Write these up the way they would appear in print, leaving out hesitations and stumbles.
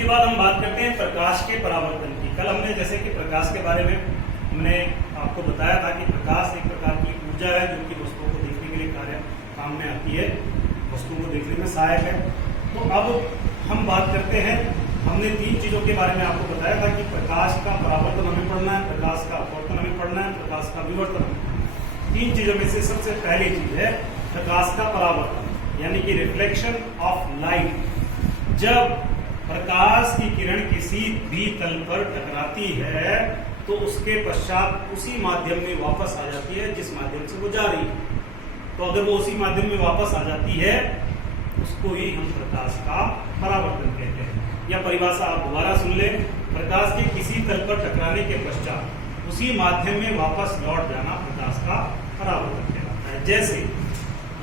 इसके बाद हम बात करते हैं प्रकाश के परावर्तन की। कल हमने जैसे कि प्रकाश के बारे में हमने आपको बताया था कि प्रकाश एक प्रकार की ऊर्जा है जो कि वस्तुओं को देखने के लिए काम में आती है, वस्तुओं को देखने में सहायक है। तो अब हम बात करते हैं, हमने 3 चीजों के बारे में आपको बताया था कि प्रकाश का परावर्तन हमें पढ़ना है, प्रकाश का अपवर्तन हमें पढ़ना है, प्रकाश का विवर्तन हमें पढ़ना है। 3 चीजों में से सबसे पहली चीज है प्रकाश का परावर्तन, यानी कि रिफ्लेक्शन ऑफ लाइट। जब प्रकाश की किरण किसी भी तल पर टकराती है तो उसके पश्चात उसी माध्यम में वापस आ जाती है जिस माध्यम से वो जा रही है। तो अगर वो उसी माध्यम में वापस आ जाती है उसको ही हम प्रकाश का परावर्तन कहते हैं। या परिभाषा आप दोबारा सुन लें, प्रकाश के किसी तल पर टकराने के पश्चात उसी माध्यम में वापस लौट जाना प्रकाश का परावर्तन कहलाता है। जैसे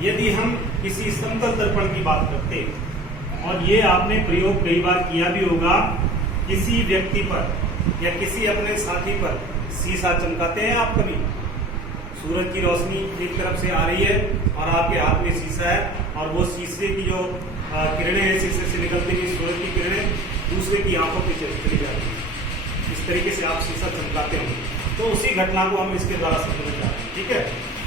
यदि हम किसी समतल दर्पण की बात करते हैं, और ये आपने प्रयोग कई बार किया भी होगा, किसी व्यक्ति पर या किसी अपने साथी पर शीशा चमकाते हैं आप कभी। सूरज की रोशनी एक तरफ से आ रही है और आपके हाथ में शीशा है और वो शीशे की जो किरणें हैं, शीशे से निकलती हुई सूरज की किरणें दूसरे की आंखों पे चली जा रही है। इस तरीके से आप शीशा चमकाते होंगे। तो उसी घटना को हम इसके द्वारा समझ जा रहे हैं। ठीक है,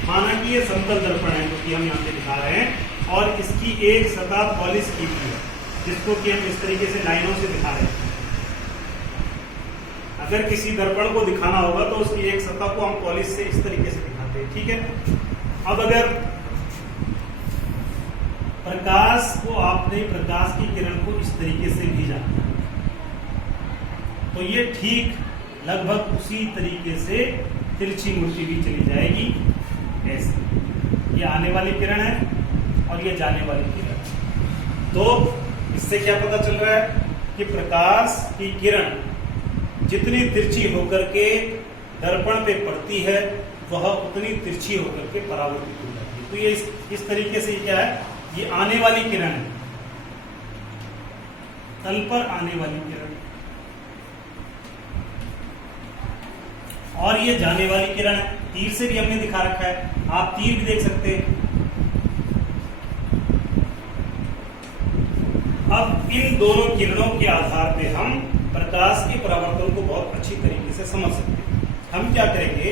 माना कि ये समतल दर्पण है जो कि हम यहाँ पे दिखा रहे हैं और इसकी एक सतह पॉलिश की हुई है जिसको कि हम इस तरीके से लाइनों से दिखा रहे हैं। अगर किसी दर्पण को दिखाना होगा तो उसकी एक सतह को हम पॉलिश से इस तरीके से दिखाते हैं। ठीक है, अब अगर प्रकाश को आपने प्रकाश की किरण को इस तरीके से भेजा तो ये ठीक लगभग उसी तरीके से तिरछी मूर्ति भी चली जाएगी। ऐसे ये आने वाली किरण है और ये जाने वाली किरण है। तो इससे क्या पता चल रहा है कि प्रकाश की किरण जितनी तिरछी होकर के दर्पण पे पड़ती है वह उतनी तिरछी होकर के परावर्तित हो जाती है। तो ये इस तरीके से क्या है, ये आने वाली किरण है, तल पर आने वाली किरण, और ये जाने वाली किरण है। तीर से भी हमने दिखा रखा है, आप तीर भी देख सकते हैं। अब इन दोनों किरणों के आधार पे हम प्रकाश के परावर्तन को बहुत अच्छी तरीके से समझ सकते हैं। हम क्या करेंगे,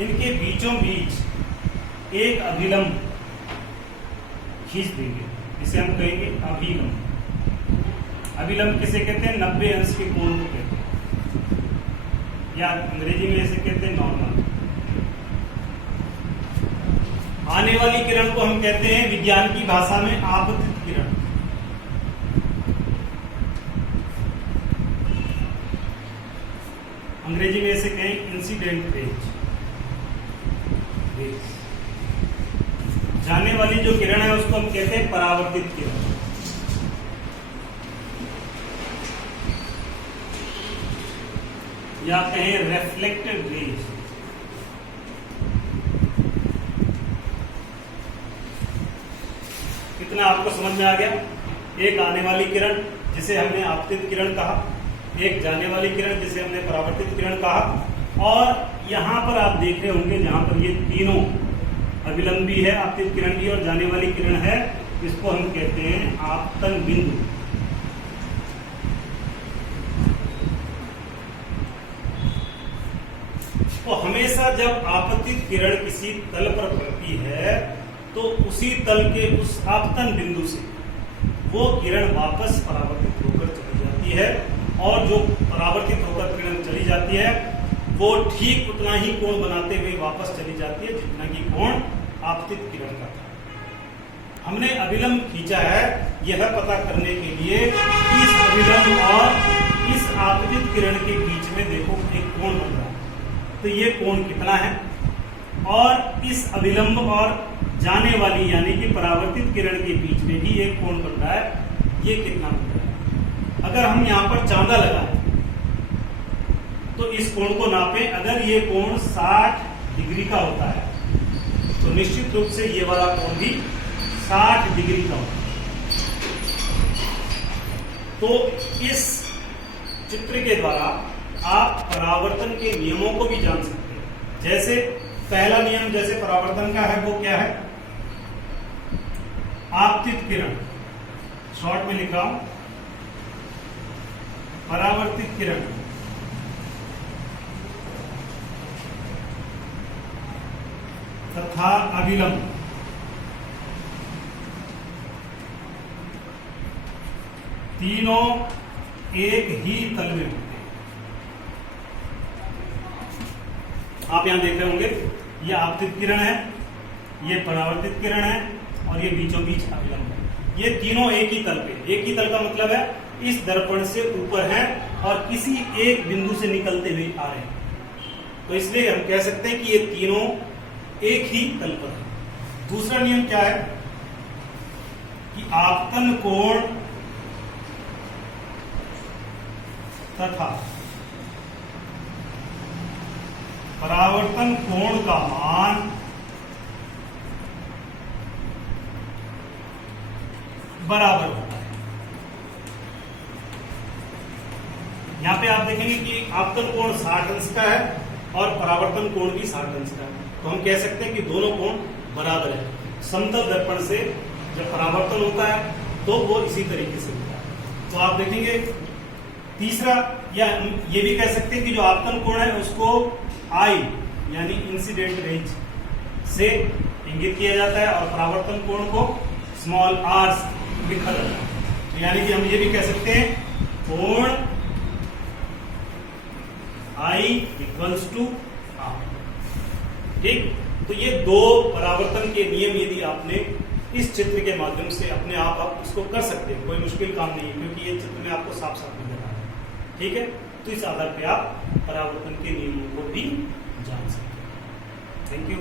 इनके बीचों बीच एक अभिलंब खींच देंगे, इसे हम कहेंगे अभिलंब। अभिलंब किसे कहते हैं, 90 अंश के कोण को कहते हैं, या अंग्रेजी में इसे कहते हैं नॉर्मल। आने वाली किरण को हम कहते हैं विज्ञान की भाषा में आपतित किरण। अंग्रेजी में इसे कहें इंसिडेंट रेज। जाने वाली जो किरण है उसको हम कहते हैं परावर्तित किरण। या कहें रिफ्लेक्टेड रेज। कितना आपको समझ में आ गया? एक आने वाली किरण जिसे हमने आपतित किरण कहा, एक जाने वाली किरण जिसे हमने परावर्तित किरण कहा, और यहां पर आप देख रहे होंगे जहां पर ये तीनों अभिलंब भी है, आपतित किरण भी और जाने वाली किरण है, इसको हम कहते हैं आपतन बिंदु। तो हमेशा जब आपतित किरण किसी तल पर पड़ती है तो उसी तल के उस आपतन बिंदु से वो किरण वापस परावर्तित होकर चली जाती है, और जो परावर्तित होकर किरण चली जाती है वो ठीक उतना ही कोण बनाते हुए वापस चली जाती है जितना कि कोण आपतित किरण का था। हमने अभिलंब खींचा है यह पता करने के लिए कि इस अभिलंब और इस आपतित किरण के बीच में देखो एक कोण बन रहा है, तो ये कोण कितना है, और इस अभिलंब और जाने वाली यानी कि परावर्तित किरण के बीच में भी एक कोण बन रहा है, ये कितना बन रहा है। अगर हम यहाँ पर चांदा लगाएं तो इस कोण को नापें, अगर ये कोण 60 डिग्री का होता है तो निश्चित रूप से ये वाला कोण भी 60 डिग्री का होता है। तो इस चित्र के द्वारा आप परावर्तन के नियमों को भी जान सकते हैं। जैसे पहला नियम जैसे परावर्तन का है वो क्या है, आपतित किरण, शॉर्ट में लिख रहा हूं, परावर्तित किरण तथा अभिलंब तीनों एक ही तल में होते हैं। आप यहां देख रहे होंगे, ये आपतित किरण है, ये परावर्तित किरण है और ये बीचों बीच अभिलंब है। ये तीनों एक ही तल पे, एक ही तल का मतलब है इस दर्पण से ऊपर है और किसी एक बिंदु से निकलते हुए आ रहे हैं। तो इसलिए हम कह सकते हैं कि ये तीनों एक ही तल पर है। दूसरा नियम क्या है कि आपतन कोण तथा परावर्तन कोण का मान बराबर होता है। यहां पे आप देखेंगे कि आपतन कोण 60 अंश का है और परावर्तन कोण भी 60 अंश का है। तो हम कह सकते हैं कि दोनों कोण बराबर है। समतल दर्पण से जब परावर्तन होता है तो वो इसी तरीके से होता है। तो आप देखेंगे तीसरा, या ये भी कह सकते हैं कि जो आपतन कोण है उसको आई यानी इंसिडेंट रेंज से इंगित किया जाता है और परावर्तन कोण को स्मॉल आर लिखा जाता है। तो यानी कि हम ये भी कह सकते हैं कोण आई इक्वल्स टू आर। ठीक, तो ये दो परावर्तन के नियम यदि आपने इस चित्र के माध्यम से अपने आप इसको कर सकते हैं, कोई मुश्किल काम नहीं है, क्योंकि ये चित्र में आपको साफ साफ नजर आ रहा है। ठीक है, तो इस आधार पे आप परावर्तन के नियमों को भी जान सकते हैं। Thank you.